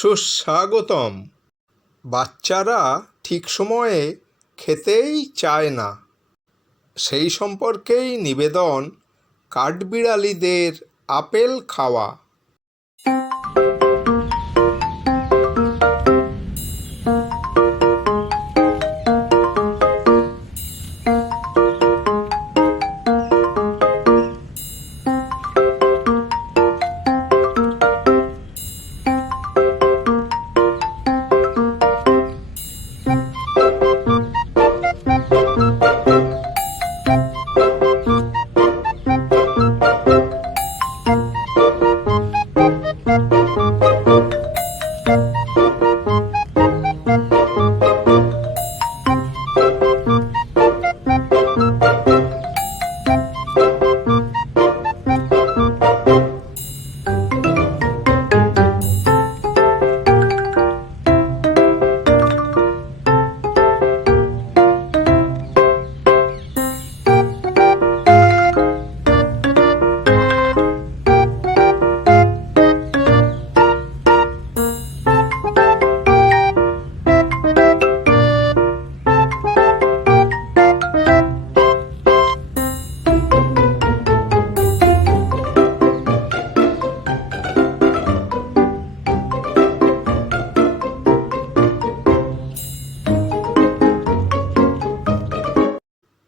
সুস্বাগতম। বাচ্চারা ঠিক সময়ে খেতেই চায় না, সেই সম্পর্কেই নিবেদন কাঠবিড়ালিদের আপেল খাওয়া।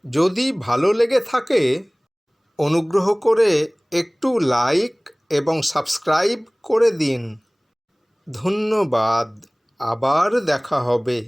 যদি ভালো লেগে থাকে অনুগ্রহ করে একটু লাইক এবং সাবস্ক্রাইব করে দিন। ধন্যবাদ। আবার দেখা হবে।